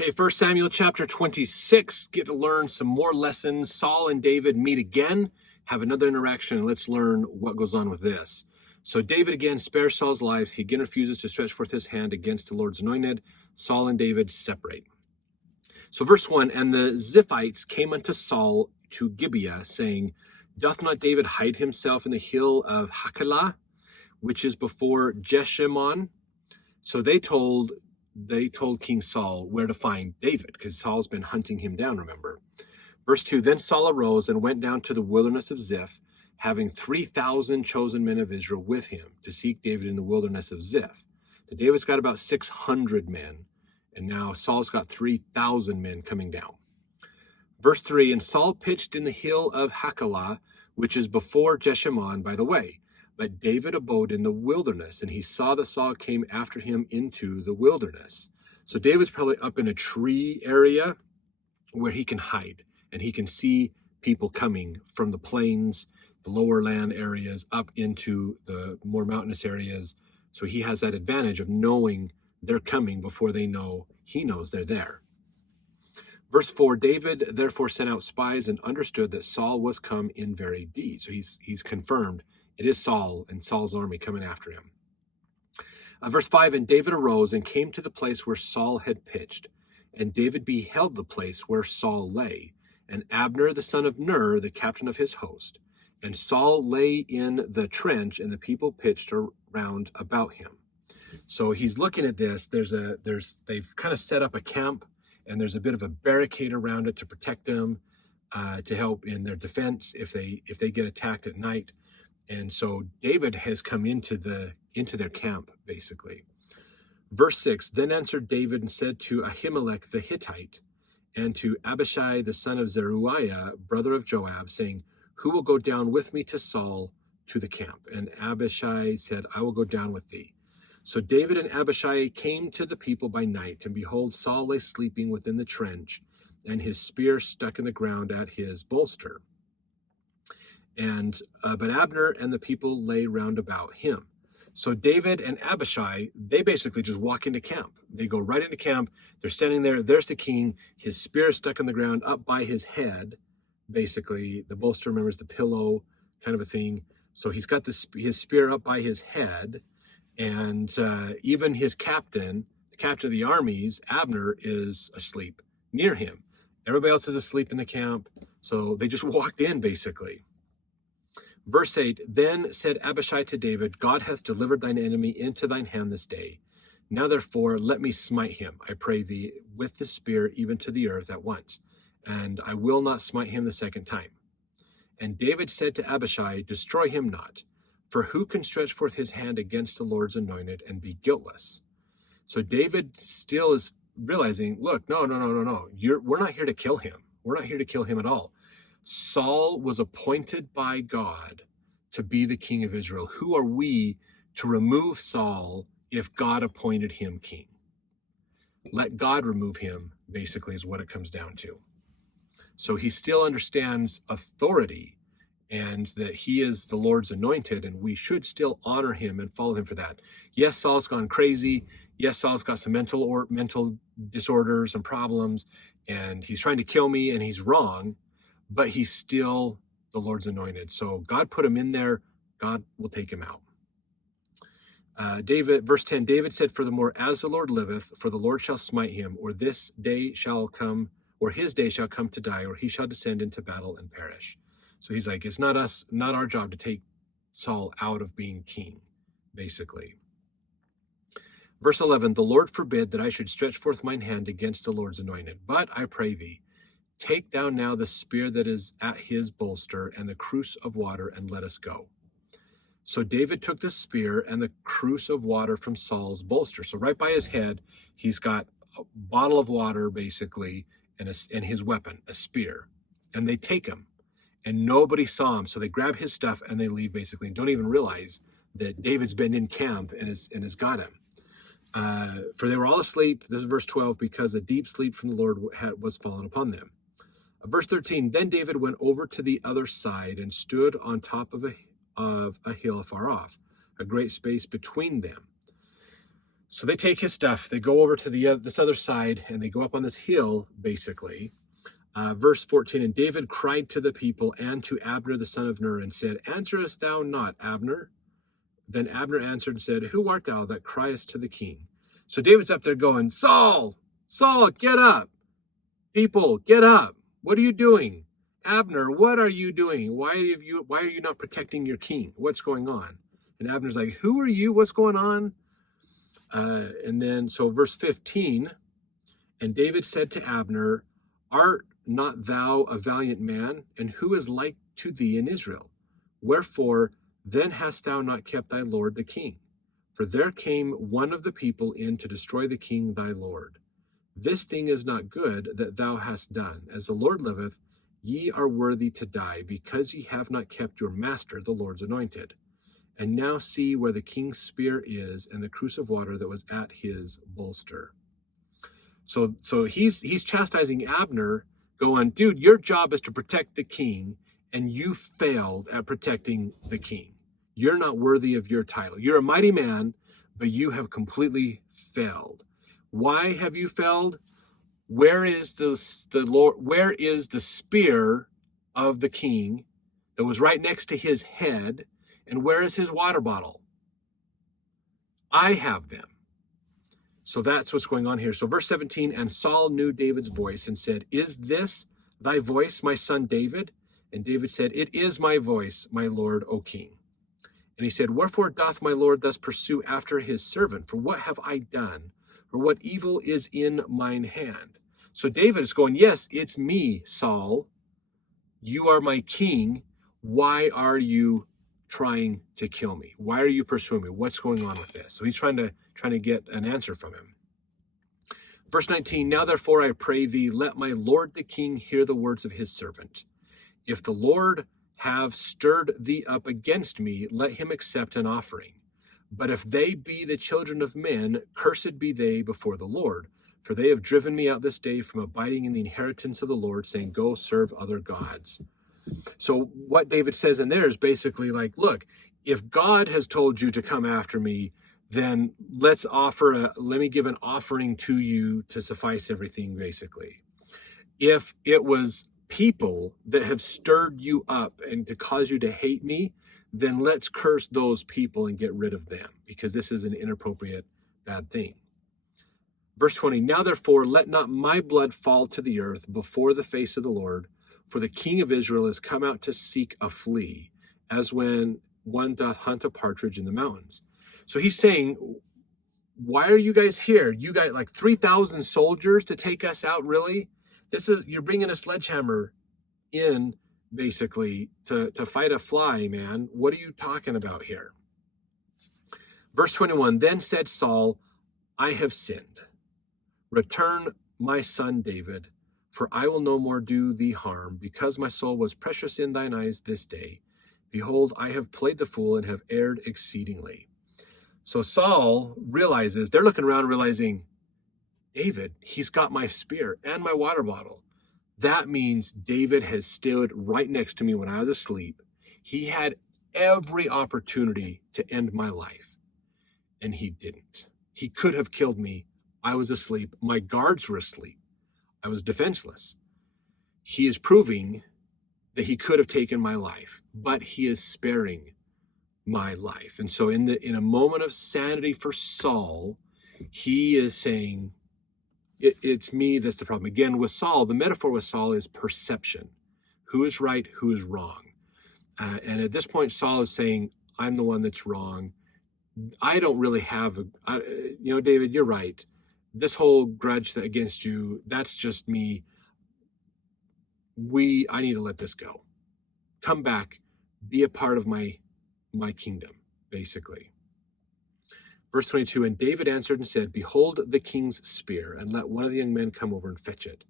Okay, 1 Samuel chapter 26. Get to learn some more lessons. Saul and David meet again, have another interaction. Let's learn what goes on with this. So David again spares Saul's lives. He again refuses to stretch forth his hand against the Lord's anointed. Saul and David separate. So verse 1, and the Ziphites came unto Saul to Gibeah, saying, doth not David hide himself in the hill of Hachilah, which is before Jeshimon? So they told King Saul where to find David, because Saul's been hunting him down, remember. Verse 2, then Saul arose and went down to the wilderness of Ziph, having 3,000 chosen men of Israel with him to seek David in the wilderness of Ziph. Now, David's got about 600 men, and now Saul's got 3,000 men coming down. Verse 3, and Saul pitched in the hill of Hachilah, which is before Jeshimon by the way. But David abode in the wilderness, and he saw that Saul came after him into the wilderness. So David's probably up in a tree area where he can hide, and he can see people coming from the plains, the lower land areas, up into the more mountainous areas. So he has that advantage of knowing they're coming before he knows they're there. Verse 4, David therefore sent out spies and understood that Saul was come in very deed. So he's confirmed it is Saul and Saul's army coming after him. Verse 5, and David arose and came to the place where Saul had pitched. And David beheld the place where Saul lay, and Abner the son of Ner, the captain of his host. And Saul lay in the trench, and the people pitched around about him. So he's looking at this. They've kind of set up a camp, and there's a bit of a barricade around it to protect them, to help in their defense if they get attacked at night. And so David has come into their camp, basically. Verse 6, then answered David and said to Ahimelech the Hittite and to Abishai the son of Zeruiah, brother of Joab, saying, who will go down with me to Saul to the camp? And Abishai said, I will go down with thee. So David and Abishai came to the people by night, and behold, Saul lay sleeping within the trench, and his spear stuck in the ground at his bolster. But Abner and the people lay round about him. So David and Abishai, they basically just walk into camp. They go right into camp. They're standing there. There's the king. His spear is stuck in the ground up by his head. Basically, the bolster, remembers the pillow kind of a thing. So he's got his spear up by his head. And even his captain, the captain of the armies, Abner, is asleep near him. Everybody else is asleep in the camp. So they just walked in, basically. Verse 8, then said Abishai to David, God hath delivered thine enemy into thine hand this day. Now therefore let me smite him, I pray thee, with the spear even to the earth at once, and I will not smite him the second time. And David said to Abishai, destroy him not, for who can stretch forth his hand against the Lord's anointed and be guiltless? So David still is realizing, look, no. We're not here to kill him. We're not here to kill him at all. Saul was appointed by God to be the king of Israel. Who are we to remove Saul if God appointed him king? Let God remove him, basically, is what it comes down to. So he still understands authority and that he is the Lord's anointed, and we should still honor him and follow him for that. Yes, Saul's gone crazy. Yes, Saul's got some mental disorders and problems, and he's trying to kill me, and he's wrong. But he's still the Lord's anointed. So God put him in there. God will take him out. Verse 10, David said, furthermore, as the Lord liveth, for the Lord shall smite him, or his day shall come to die, or he shall descend into battle and perish. So he's like, it's not our job to take Saul out of being king, basically. Verse 11, the Lord forbid that I should stretch forth mine hand against the Lord's anointed. But I pray thee, take down now the spear that is at his bolster and the cruse of water, and let us go. So David took the spear and the cruse of water from Saul's bolster. So right by his head, he's got a bottle of water, basically, and his weapon, a spear. And they take him, and nobody saw him. So they grab his stuff and they leave, basically, and don't even realize that David's been in camp and has got him. For they were all asleep, this is verse 12, because a deep sleep from the Lord was fallen upon them. Verse 13, then David went over to the other side and stood on top of a hill afar off, a great space between them. So they take his stuff, they go over to this other side, and they go up on this hill, basically. Verse 14, and David cried to the people and to Abner the son of Ner and said, answerest thou not, Abner? Then Abner answered and said, who art thou that criest to the king? So David's up there going, Saul, Saul, get up. People, get up. What are you doing? Abner, what are you doing? Why are you not protecting your king? What's going on? And Abner's like, who are you? What's going on? And then, so verse 15, and David said to Abner, art not thou a valiant man? And who is like to thee in Israel? Wherefore then hast thou not kept thy lord the king? For there came one of the people in to destroy the king thy lord. This thing is not good that thou hast done. As the Lord liveth, ye are worthy to die, because ye have not kept your master, the Lord's anointed. And now see where the king's spear is, and the cruse of water that was at his bolster. So he's chastising Abner, going, dude, your job is to protect the king, and you failed at protecting the king. You're not worthy of your title. You're a mighty man, but you have completely failed. Why have you failed? Where is the Lord? Where is the spear of the king that was right next to his head? And where is his water bottle? I have them. So that's what's going on here. So verse 17, and Saul knew David's voice and said, is this thy voice, my son David? And David said, it is my voice, my lord, O king. And he said, wherefore doth my lord thus pursue after his servant? For what have I done? For what evil is in mine hand? So David is going, yes, it's me, Saul. You are my king. Why are you trying to kill me? Why are you pursuing me? What's going on with this? So he's trying to get an answer from him. Verse 19, now therefore I pray thee, let my lord the king hear the words of his servant. If the Lord have stirred thee up against me, let him accept an offering. But if they be the children of men, cursed be they before the Lord. For they have driven me out this day from abiding in the inheritance of the Lord, saying, go serve other gods. So what David says in there is basically like, look, if God has told you to come after me, then let me give an offering to you to suffice everything, basically. If it was people that have stirred you up and to cause you to hate me, then let's curse those people and get rid of them, because this is an inappropriate, bad thing. Verse 20, now therefore let not my blood fall to the earth before the face of the Lord, for the king of Israel is come out to seek a flea, as when one doth hunt a partridge in the mountains. So he's saying, why are you guys here? You got like 3,000 soldiers to take us out, really? You're bringing a sledgehammer in, basically, to fight a fly, man. What are you talking about here? Verse 21, then said Saul, I have sinned. Return my son David, for I will no more do thee harm, because my soul was precious in thine eyes this day. Behold, I have played the fool and have erred exceedingly. So Saul realizes, they're looking around realizing, David, he's got my spear and my water bottle. That means David has stood right next to me when I was asleep. He had every opportunity to end my life, and he didn't. He could have killed me. I was asleep. My guards were asleep. I was defenseless. He is proving that he could have taken my life, but he is sparing my life. And so in a moment of sanity for Saul, he is saying, it's me that's the problem. Again, with Saul, the metaphor with Saul is perception. Who is right, who is wrong? And at this point, Saul is saying, I'm the one that's wrong. I don't really have, David, you're right. This whole grudge against you, that's just me. I need to let this go. Come back, be a part of my kingdom, basically. Verse 22, and David answered and said, behold the king's spear, and let one of the young men come over and fetch it.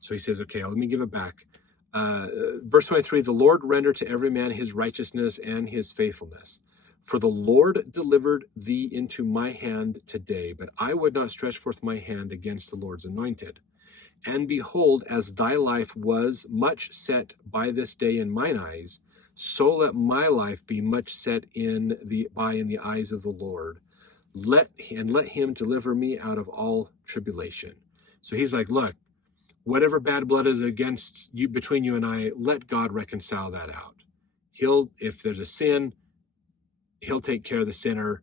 So he says, okay, let me give it back. Verse 23, the Lord render to every man his righteousness and his faithfulness. For the Lord delivered thee into my hand today, but I would not stretch forth my hand against the Lord's anointed. And behold, as thy life was much set by this day in mine eyes, so let my life be much set in the eyes of the Lord. let him deliver me out of all tribulation. So he's like, look, whatever bad blood is against you, between you and I, let God reconcile that out. If there's a sin, he'll take care of the sinner.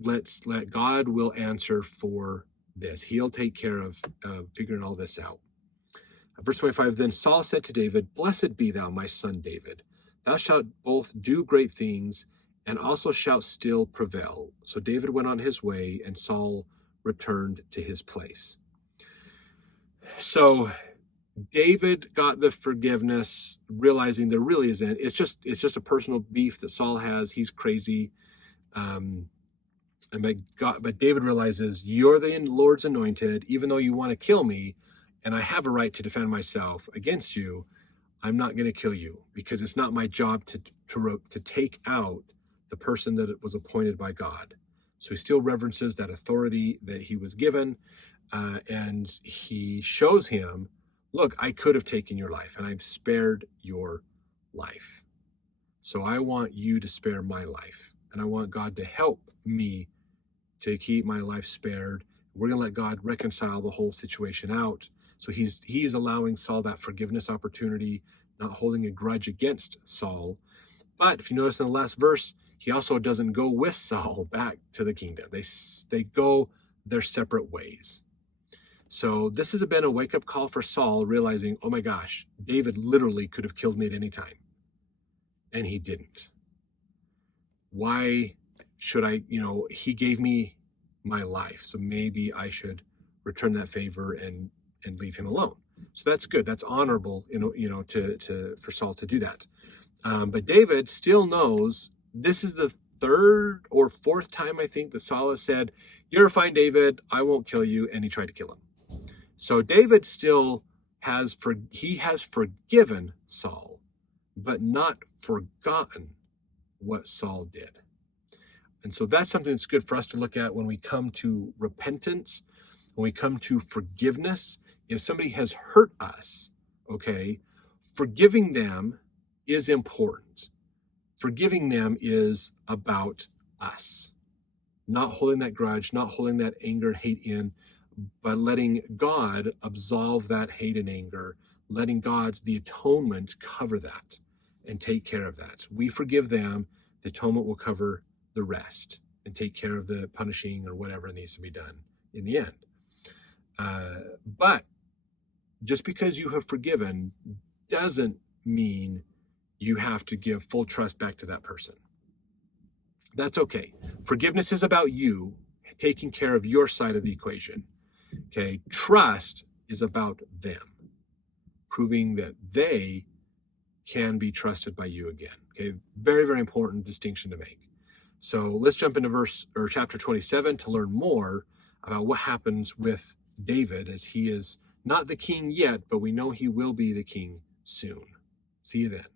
Let God will answer for this. He'll take care of figuring all this out. Verse 25, then Saul said to David, blessed be thou, my son David. Thou shalt both do great things, and also shalt still prevail. So David went on his way, and Saul returned to his place. So David got the forgiveness, realizing there really isn't. It's just a personal beef that Saul has. He's crazy. But David realizes, you're the Lord's anointed. Even though you want to kill me, and I have a right to defend myself against you, I'm not going to kill you, because it's not my job to take out the person that was appointed by God. So he still reverences that authority that he was given, and he shows him, look, I could have taken your life, and I've spared your life. So I want you to spare my life, and I want God to help me to keep my life spared. We're going to let God reconcile the whole situation out. So he is allowing Saul that forgiveness opportunity, not holding a grudge against Saul. But if you notice in the last verse, he also doesn't go with Saul back to the kingdom. They go their separate ways. So this has been a wake-up call for Saul, realizing, oh my gosh, David literally could have killed me at any time, and he didn't. Why should I, he gave me my life, so maybe I should return that favor and leave him alone. So that's good. That's honorable, for Saul to do that. But David still knows this is the third or fourth time, I think, that Saul has said, you're fine, David, I won't kill you. And he tried to kill him. So David still has forgiven Saul, but not forgotten what Saul did. And so that's something that's good for us to look at when we come to repentance, when we come to forgiveness. If somebody has hurt us, okay, forgiving them is important. Forgiving them is about us, not holding that grudge, not holding that anger and hate in, but letting God absolve that hate and anger, letting the atonement cover that and take care of that. We forgive them, the atonement will cover the rest and take care of the punishing or whatever needs to be done in the end. But just because you have forgiven doesn't mean you have to give full trust back to that person. That's okay. Forgiveness is about you taking care of your side of the equation. Okay. Trust is about them, proving that they can be trusted by you again. Okay. Very, very important distinction to make. So let's jump into chapter 27 to learn more about what happens with David, as he is not the king yet, but we know he will be the king soon. See you then.